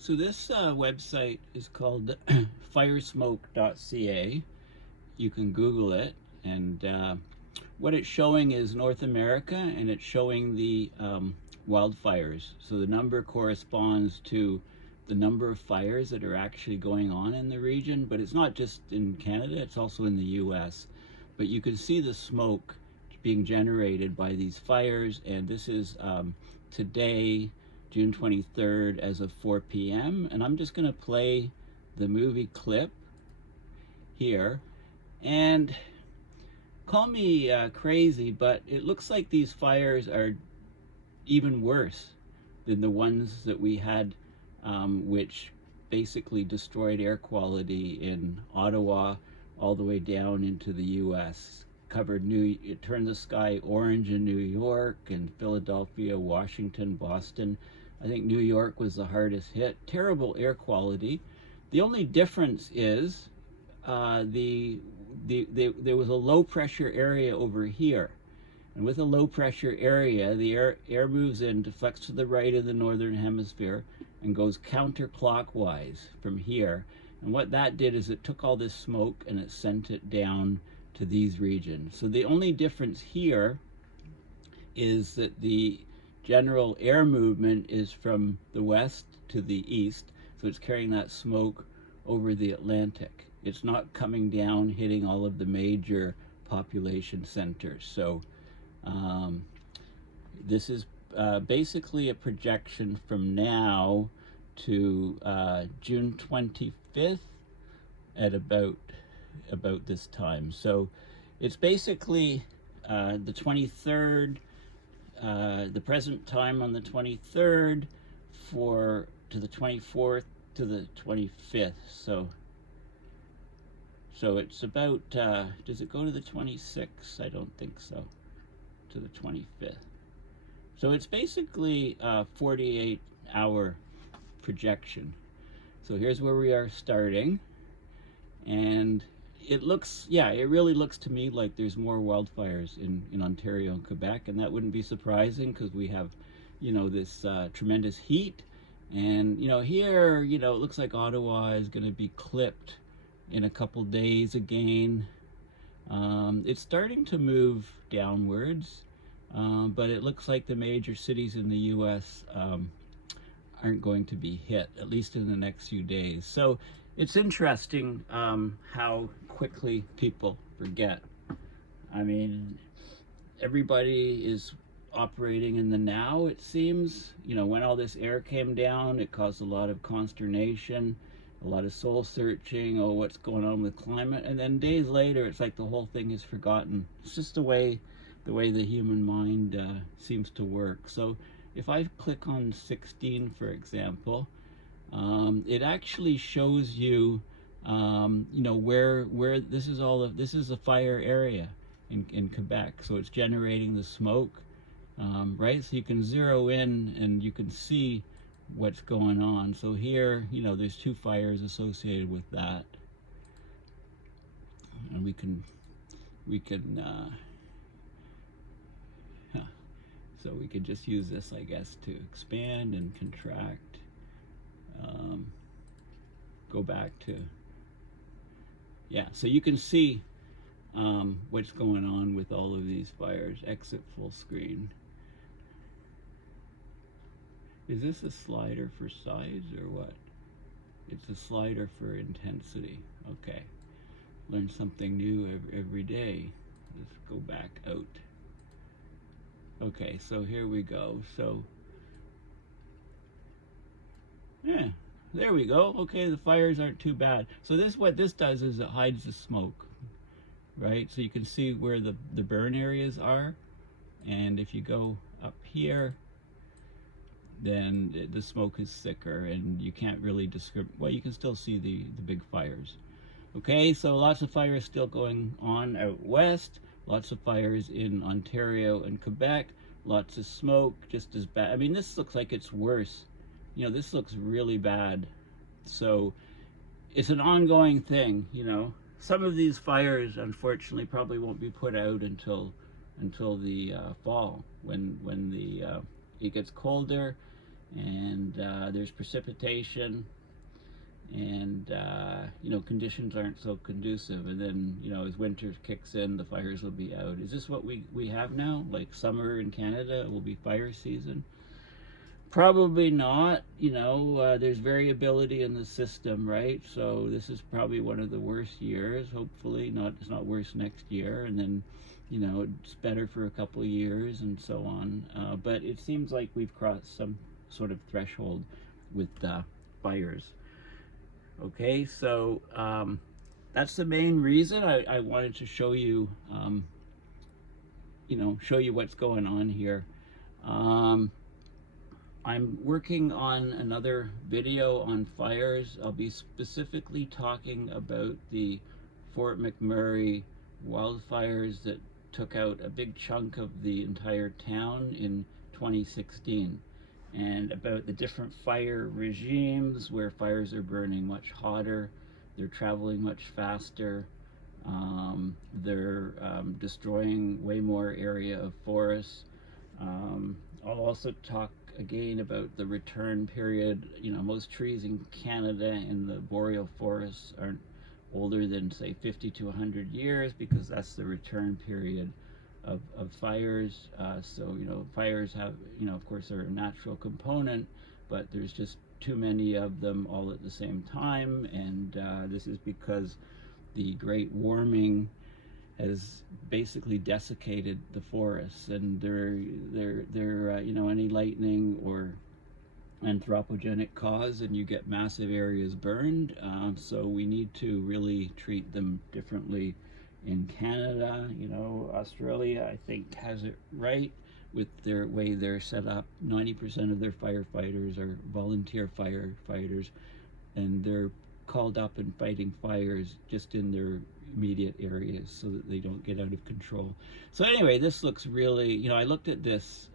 So this website is called firesmoke.ca. You can Google it, and what it's showing is North America, and it's showing the wildfires. So the number corresponds to the number of fires that are actually going on in the region, but it's not just in Canada, it's also in the US. But you can see the smoke being generated by these fires, and this is today, June 23rd, as of 4 p.m. And I'm just going to play the movie clip here. And call me crazy, but it looks like these fires are even worse than the ones that we had, which basically destroyed air quality in Ottawa all the way down into the US. It turned the sky orange in New York and Philadelphia, Washington, Boston. I think New York was the hardest hit. Terrible air quality. The only difference is there was a low pressure area over here. And with a low pressure area, the air moves in, deflects to the right in the northern hemisphere, and goes counterclockwise from here. And what that did is it took all this smoke and it sent it down to these regions. So the only difference here is that the general air movement is from the west to the east, so it's carrying that smoke over the Atlantic. It's not coming down, hitting all of the major population centers. So this is basically a projection from now to June 25th at about this time. So it's basically the 23rd, the present time on the 23rd to the 24th to the 25th. So it's about, does it go to the 26th? I don't think so. To the 25th. So it's basically a 48-hour projection. So here's where we are starting. And it looks, yeah, it really looks to me like there's more wildfires in Ontario and Quebec, and that wouldn't be surprising because we have, this tremendous heat. And, here, it looks like Ottawa is going to be clipped in a couple days again. It's starting to move downwards, but it looks like the major cities in the US aren't going to be hit, at least in the next few days. So it's interesting how quickly people forget. I mean, everybody is operating in the now, it seems. When all this air came down, it caused a lot of consternation, a lot of soul searching. Oh, what's going on with climate? And then days later, it's like the whole thing is forgotten. It's just the way the human mind seems to work. So if I click on 16, for example, it actually shows you, where this is a fire area in Quebec. So it's generating the smoke, right? So you can zero in and you can see what's going on. So here, there's 2 fires associated with that, and we can so we could just use this, I guess, to expand and contract. Go back to, yeah, so you can see what's going on with all of these fires. Exit full screen. Is this a slider for size or what? It's a slider for intensity. Okay. Learn something new every day. Let's go back out. Okay, so here we go. So, yeah, there we go. Okay, the fires aren't too bad. So what this does is it hides the smoke, right? So you can see where the burn areas are. And if you go up here, then the smoke is thicker and you can't really discriminate. Well, you can still see the big fires. Okay, so lots of fires still going on out west, lots of fires in Ontario and Quebec, lots of smoke, just as bad. I mean, this looks like it's worse. This looks really bad. So it's an ongoing thing. Some of these fires, unfortunately, probably won't be put out until the fall, when it gets colder and there's precipitation, and conditions aren't so conducive. And then as winter kicks in, the fires will be out. Is this what we have now? Like summer in Canada will be fire season? Probably not. There's variability in the system, right? So this is probably one of the worst years. Hopefully it's not worse next year, and then it's better for a couple of years and so on. But it seems like we've crossed some sort of threshold with fires. Okay, so that's the main reason I wanted to show you, show you what's going on here. I'm working on another video on fires. I'll be specifically talking about the Fort McMurray wildfires that took out a big chunk of the entire town in 2016, and about the different fire regimes where fires are burning much hotter, they're traveling much faster, they're destroying way more area of forests. I'll also talk again about the return period. Most trees in Canada in the boreal forests aren't older than, say, 50 to 100 years, because that's the return period of fires. So fires have, of course, are a natural component, but there's just too many of them all at the same time, and this is because the great warming has basically desiccated the forests, and they're any lightning or anthropogenic cause, and you get massive areas burned. So we need to really treat them differently in Canada. Australia, I think, has it right with their way they're set up. 90% of their firefighters are volunteer firefighters, and they're called up and fighting fires just in their immediate areas so that they don't get out of control. So anyway, this looks really, I looked at this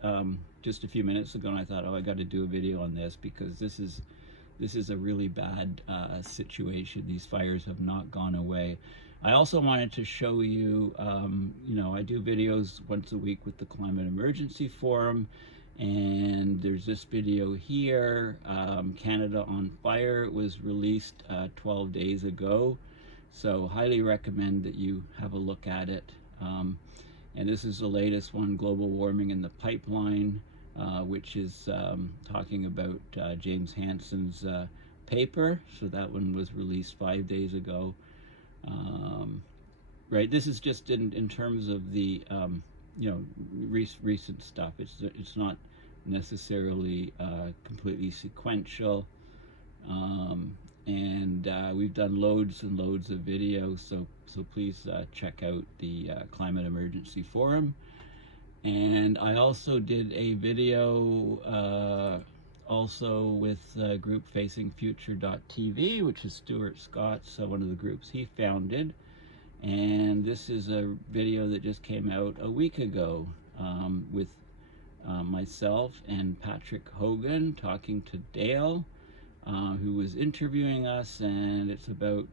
just a few minutes ago, and I thought, oh, I got to do a video on this, because this is a really bad situation. These fires have not gone away. I also wanted to show you, I do videos once a week with the Climate Emergency Forum, and there's this video here, Canada on Fire. It was released 12 days ago, so highly recommend that you have a look at it. And this is the latest one, Global Warming in the Pipeline, which is talking about James Hansen's paper. So that one was released 5 days ago. Right, this is just in terms of the recent stuff. It's not necessarily completely sequential, and we've done loads and loads of videos, so please check out the Climate Emergency Forum. And I also did a video also with a group facingfuture.tv, which is Stuart Scott's one of the groups he founded. And this is a video that just came out a week ago with myself and Patrick Hogan talking to Dale, who was interviewing us, and it's about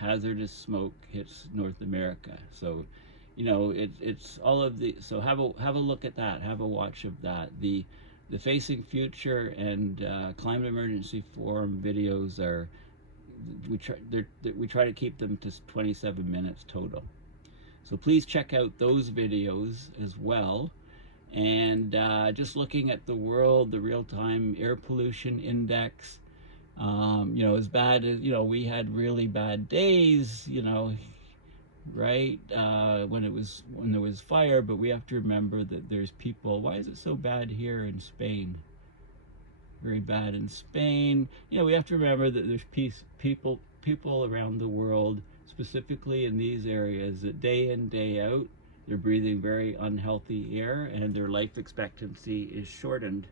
hazardous smoke hits North America. So it's all of the, so have a look at that, have a watch of that. The Facing Future and Climate Emergency Forum videos are, we try to keep them to 27 minutes total. So please check out those videos as well. And just looking at the world, the real-time air pollution index, as bad as, we had really bad days, right, when there was fire, but we have to remember that there's people. Why is it so bad here in Spain? Very bad in Spain. We have to remember that there's people around the world, specifically in these areas, that day in, day out, they're breathing very unhealthy air, and their life expectancy is shortened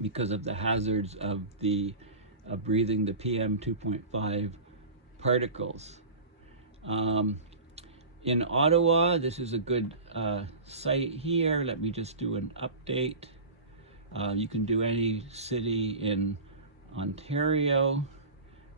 because of the hazards of breathing the PM 2.5 particles. In Ottawa, this is a good site here. Let me just do an update. You can do any city in Ontario,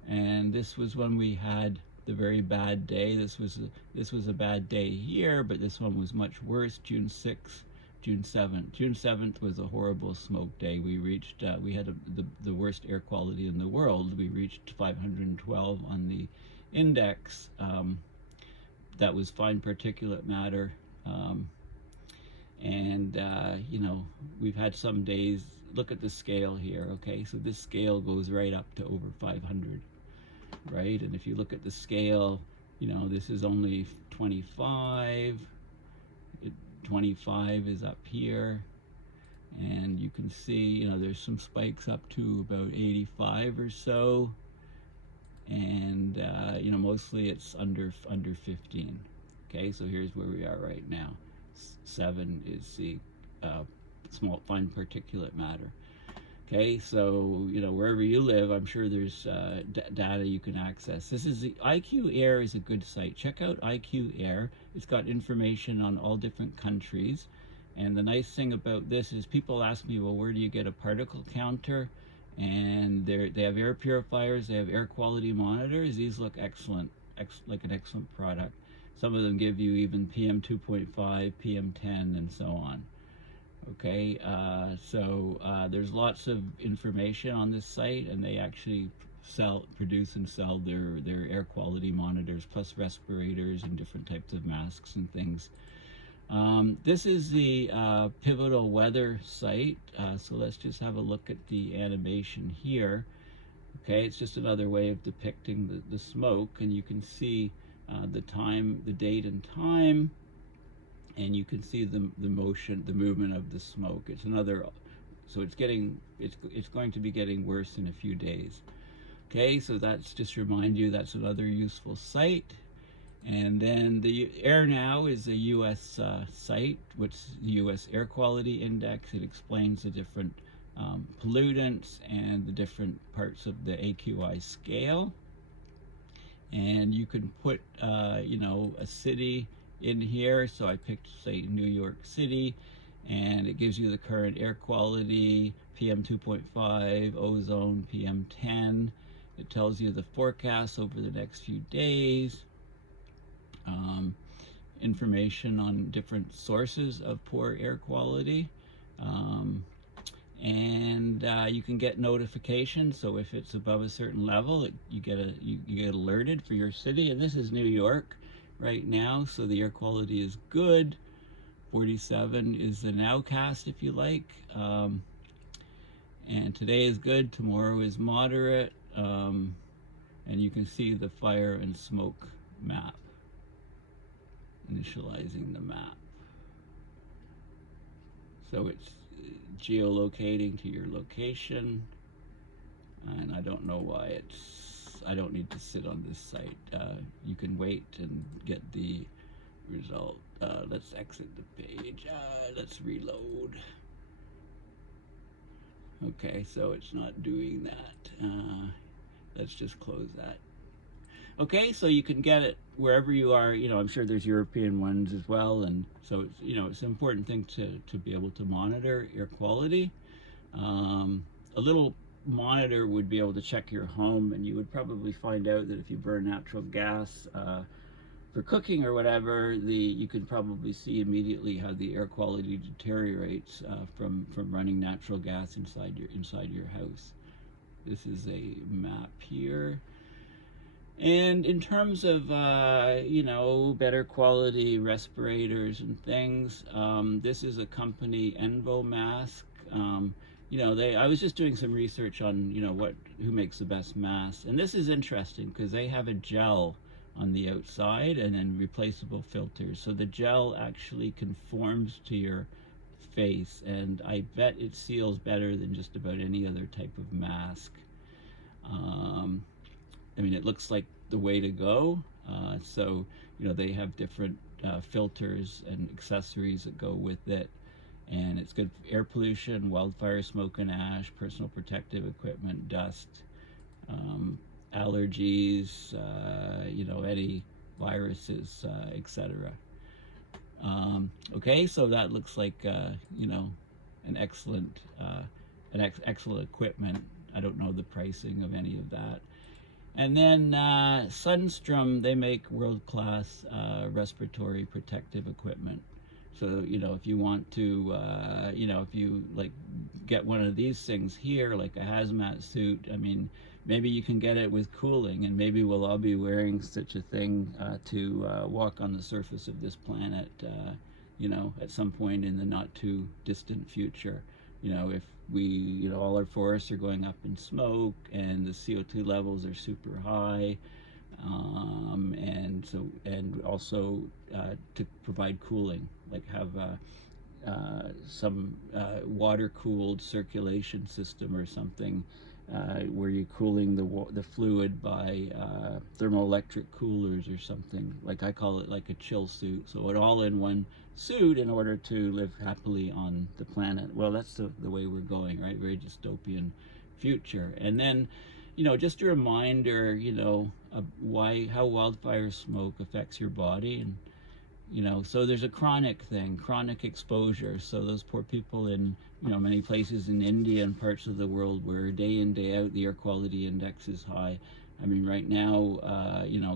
and this was when we had the very bad day. This was a bad day here, but this one was much worse, June 6th, June 7th. June 7th was a horrible smoke day. We reached, we had the worst air quality in the world. We reached 512 on the index. That was fine particulate matter. You know, we've had some days, look at the scale here, okay? So this scale goes right up to over 500, right? And if you look at the scale, you know, this is only 25. 25 is up here, and you can see, you know, there's some spikes up to about 85 or so, and you know, mostly it's under 15. Okay, so here's where we are right now. 7 is the small fine particulate matter. Okay, so you know, wherever you live, I'm sure there's data you can access. This is the IQ Air is a good site. Check out IQ Air. It's got information on all different countries. And the nice thing about this is people ask me, well, where do you get a particle counter? And they have air purifiers, they have air quality monitors. These look excellent, like an excellent product. Some of them give you even PM 2.5, PM 10, and so on. Okay, there's lots of information on this site, and they actually produce and sell their air quality monitors, plus respirators and different types of masks and things. This is the Pivotal Weather site, so let's just have a look at the animation here. Okay, it's just another way of depicting the smoke, and you can see the time, the date and time, and you can see the motion, the movement of the smoke. It's another, so it's going to be getting worse in a few days. Okay, so that's just remind you that's another useful site. And then the Air Now is a U.S. Site, which is the U.S. Air Quality Index. It explains the different pollutants and the different parts of the AQI scale. And you can put, you know, a city in here. So I picked, say, New York City, and it gives you the current air quality, PM 2.5, ozone, PM 10. It tells you the forecast over the next few days. Information on different sources of poor air quality. You can get notifications. So if it's above a certain level, you get alerted for your city. And this is New York right now, so the air quality is good. 47 is the nowcast, if you like. And today is good, tomorrow is moderate. And you can see the fire and smoke map, initializing the map. So it's geolocating to your location, and I don't know why I don't need to sit on this site. You can wait and get the result. Let's exit the page. Let's reload. Okay, so it's not doing that. Let's just close that. Okay, so you can get it wherever you are. You know, I'm sure there's European ones as well, and so it's, you know, it's an important thing to be able to monitor air quality. A little monitor would be able to check your home, and you would probably find out that if you burn natural gas for cooking or whatever, you can probably see immediately how the air quality deteriorates from running natural gas inside your house. This is a map here. And in terms of, you know, better quality respirators and things, this is a company, Envo Mask. You know, I was just doing some research on, you know, who makes the best masks. And this is interesting because they have a gel on the outside and then replaceable filters. So the gel actually conforms to your face, and I bet it seals better than just about any other type of mask. I mean, it looks like the way to go. So, you know, they have different filters and accessories that go with it. And it's good for air pollution, wildfire, smoke and ash, personal protective equipment, dust, allergies, you know, any viruses, etc. Okay, so that looks like, you know, an excellent equipment. I don't know the pricing of any of that. And then Sunstrom, they make world-class respiratory protective equipment. So, if you want to, if you like get one of these things here, like a hazmat suit, I mean, maybe you can get it with cooling, and maybe we'll all be wearing such a thing to walk on the surface of this planet, at some point in the not too distant future. If we, all our forests are going up in smoke and the CO2 levels are super high, and also to provide cooling, like have some water-cooled circulation system or something, where you're cooling the fluid by thermoelectric coolers or something. Like I call it like a chill suit. So it all in one suit in order to live happily on the planet. Well, that's the way we're going, right? Very dystopian future. And then, just a reminder, of how wildfire smoke affects your body. And so there's a chronic thing, chronic exposure. So those poor people in, many places in India and parts of the world where day in, day out, the air quality index is high. I mean, right now,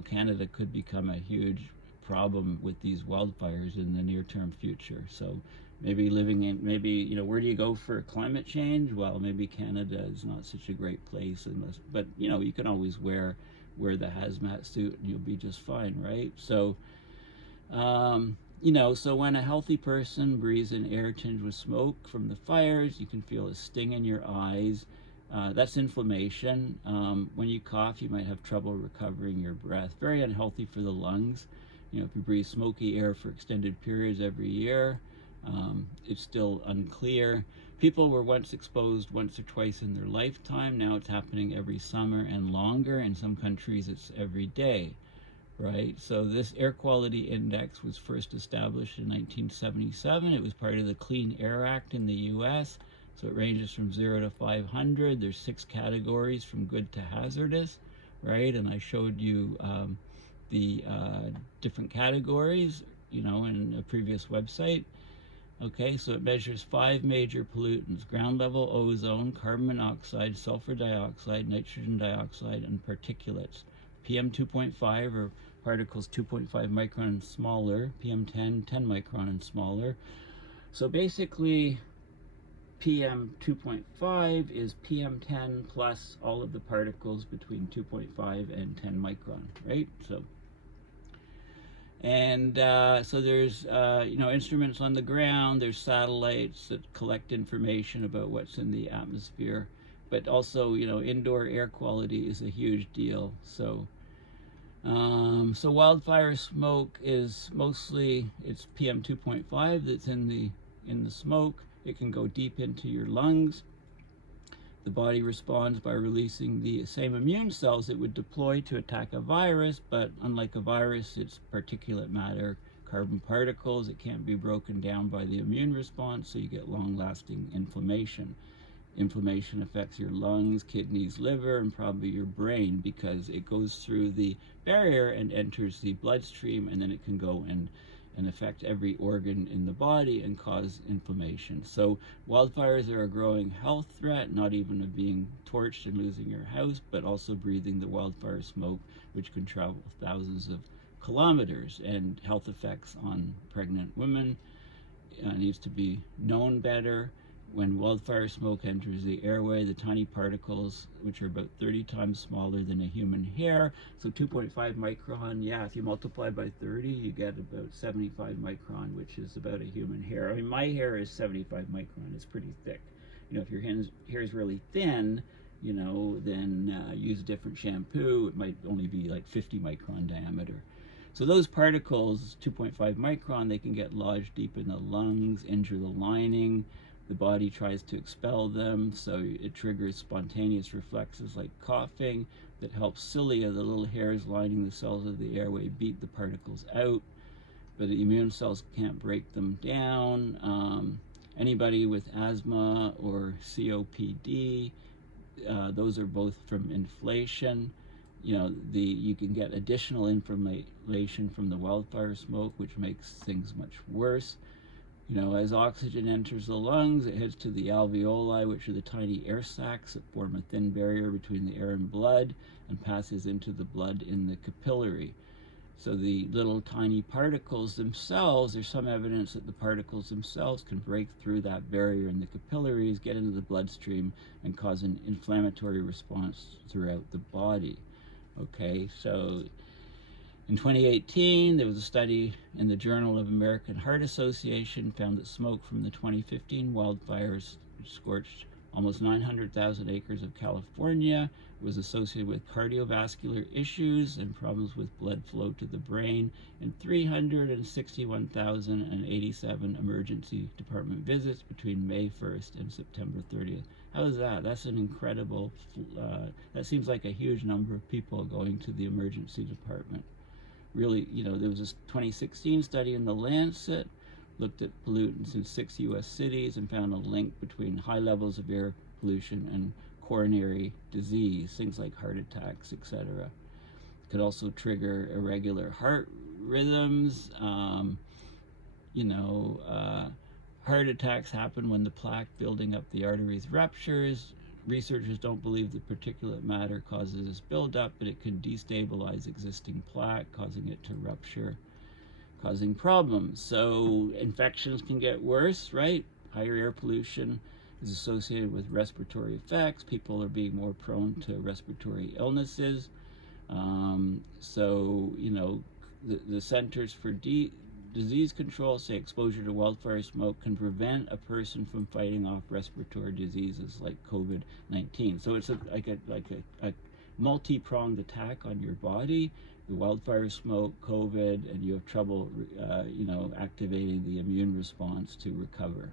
Canada could become a huge problem with these wildfires in the near-term future. So maybe where do you go for climate change? Well, maybe Canada is not such a great place, but you can always wear the hazmat suit and you'll be just fine, right? So, so when a healthy person breathes in air tinged with smoke from the fires, you can feel a sting in your eyes. That's inflammation. When you cough, you might have trouble recovering your breath. Very unhealthy for the lungs. If you breathe smoky air for extended periods every year, it's still unclear. People were once exposed once or twice in their lifetime. Now it's happening every summer and longer. In some countries, it's every day. Right, so this air quality index was first established in 1977. It was part of the Clean Air Act in the US. So it ranges from 0 to 500. There's 6 categories from good to hazardous, right? And I showed you the different categories, in a previous website. Okay, so it measures 5 major pollutants: ground level ozone, carbon monoxide, sulfur dioxide, nitrogen dioxide, and particulates. PM 2.5 or particles 2.5 micron and smaller, PM10, 10 micron and smaller. So basically, PM 2.5 is PM10 plus all of the particles between 2.5 and 10 micron, right? So, and so there's, instruments on the ground, there's satellites that collect information about what's in the atmosphere, but also, indoor air quality is a huge deal. So wildfire smoke is mostly, it's PM 2.5 that's in the smoke. It can go deep into your lungs. The body responds by releasing the same immune cells it would deploy to attack a virus, but unlike a virus, it's particulate matter, carbon particles. It can't be broken down by the immune response, so you get long-lasting inflammation. Inflammation affects your lungs, kidneys, liver, and probably your brain, because it goes through the barrier and enters the bloodstream, and then it can go and affect every organ in the body and cause inflammation. So wildfires are a growing health threat, not even of being torched and losing your house, but also breathing the wildfire smoke, which can travel thousands of kilometers, and health effects on pregnant women needs to be known better. When wildfire smoke enters the airway, the tiny particles, which are about 30 times smaller than a human hair, so 2.5 micron, yeah, if you multiply by 30, you get about 75 micron, which is about a human hair. I mean, my hair is 75 micron, it's pretty thick. If your hair is really thin, then use a different shampoo. It might only be like 50 micron diameter. So those particles, 2.5 micron, they can get lodged deep in the lungs, injure the lining. The body tries to expel them, so it triggers spontaneous reflexes like coughing that helps cilia, the little hairs lining the cells of the airway, beat the particles out, but the immune cells can't break them down. Anybody with asthma or COPD, those are both from inflation. You can get additional inflammation from the wildfire smoke, which makes things much worse. As oxygen enters the lungs, it heads to the alveoli, which are the tiny air sacs that form a thin barrier between the air and blood, and passes into the blood in the capillary. So the little tiny particles themselves, there's some evidence that the particles themselves can break through that barrier in the capillaries, get into the bloodstream, and cause an inflammatory response throughout the body. Okay, so in 2018, there was a study in the Journal of American Heart Association found that smoke from the 2015 wildfires, which scorched almost 900,000 acres of California, was associated with cardiovascular issues and problems with blood flow to the brain, and 361,087 emergency department visits between May 1st and September 30th. How is that? That's an incredible, that seems like a huge number of people going to the emergency department. Really, you know, there was this 2016 study in The Lancet, looked at pollutants in 6 U.S. cities and found a link between high levels of air pollution and coronary disease, things like heart attacks, etc. Could also trigger irregular heart rhythms. Heart attacks happen when the plaque building up the arteries ruptures. Researchers don't believe the particulate matter causes this buildup, but it can destabilize existing plaque, causing it to rupture, causing problems. So infections can get worse, right? Higher air pollution is associated with respiratory effects. People are being more prone to respiratory illnesses. The Centers for Disease Control say exposure to wildfire smoke can prevent a person from fighting off respiratory diseases like COVID-19. So it's like a multi-pronged attack on your body. The wildfire smoke, COVID, and you have trouble, activating the immune response to recover.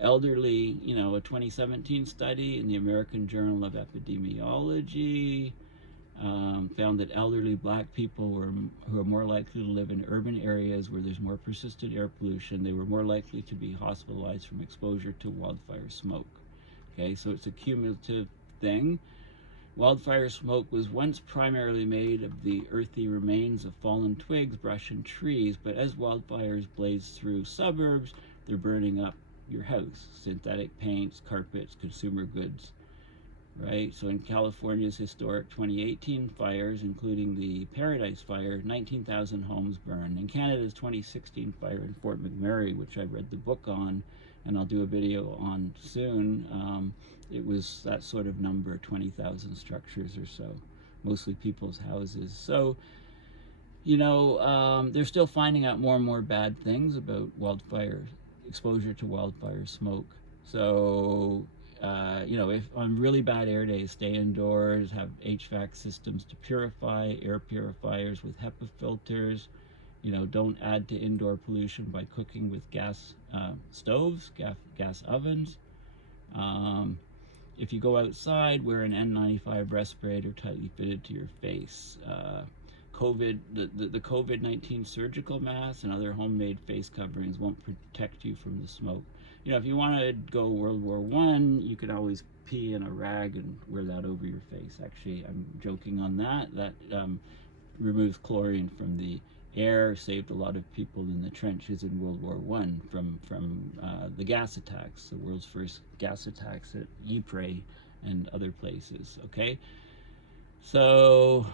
Elderly, a 2017 study in the American Journal of Epidemiology found that elderly Black people who are more likely to live in urban areas where there's more persistent air pollution. They were more likely to be hospitalized from exposure to wildfire smoke. Okay, so it's a cumulative thing. Wildfire smoke was once primarily made of the earthy remains of fallen twigs, brush, and trees, but as wildfires blaze through suburbs, they're burning up your house. Synthetic paints, carpets, consumer goods, right? So in California's historic 2018 fires, including the Paradise Fire, 19,000 homes burned. In Canada's 2016 fire in Fort McMurray, which I read the book on, and I'll do a video on soon, it was that sort of number, 20,000 structures or so, mostly people's houses. So, they're still finding out more and more bad things about wildfire exposure to wildfire smoke. So, if on really bad air days, stay indoors, have HVAC systems to purify, air purifiers with HEPA filters. Don't add to indoor pollution by cooking with gas stoves, gas ovens. If you go outside, wear an N95 respirator tightly fitted to your face. The COVID-19 surgical masks and other homemade face coverings won't protect you from the smoke. If you want to go World War I, you could always pee in a rag and wear that over your face. Actually, I'm joking on that. That removes chlorine from the air, saved a lot of people in the trenches in World War I from the gas attacks, the world's first gas attacks at Ypres and other places. Okay, so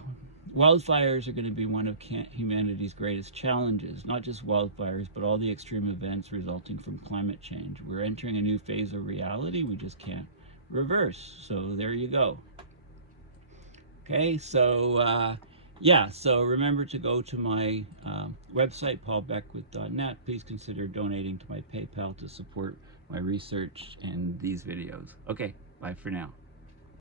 wildfires are going to be one of humanity's greatest challenges, not just wildfires, but all the extreme events resulting from climate change. We're entering a new phase of reality we just can't reverse. So there you go. Okay, so so remember to go to my website, paulbeckwith.net. Please consider donating to my PayPal to support my research and these videos. Okay, bye for now.